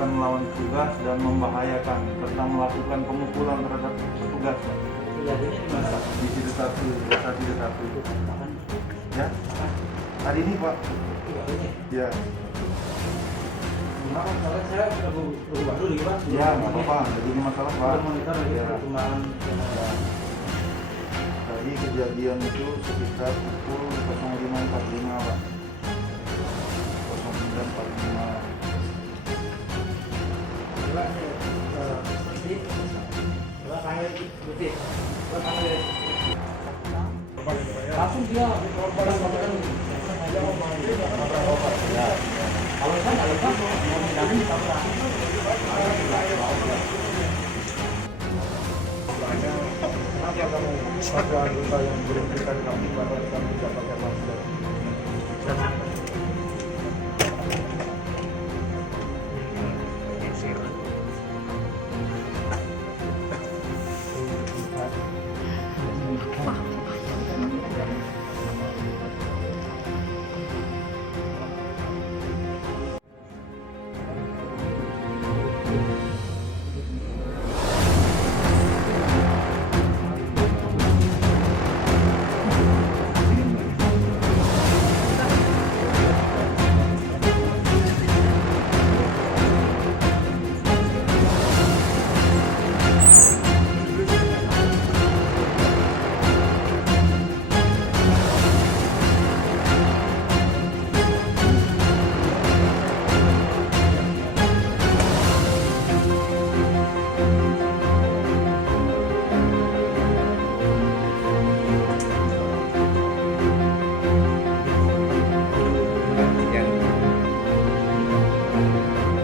tindakan melawan petugas dan membahayakan serta melakukan pemukulan terhadap petugas. Kejadiannya di mana Pak? Di situ satu, desa situ satu. Kapan? Ya, Kapan? hari ini Pak. Juga ini. Ya, Maaf, soalnya saya sudah berubah dulu gitu Pak. ya nggak apa-apa, jadi ini masalah Pak. Sudah monitor lagi Ya. perkembangan. Tadi kejadian itu sekitar pukul 05.45 Pak. 09.45. Coba seperti coba panggil Butik. Coba panggil. Langsung dia korban korban. Kalau kan mau mendamping ditabrak. Kenapa kamu satu anggota yang berhentikan kami pada kami tidak pakai masker?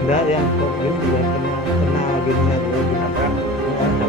Enggak, yang kok juga kena gininya juga apa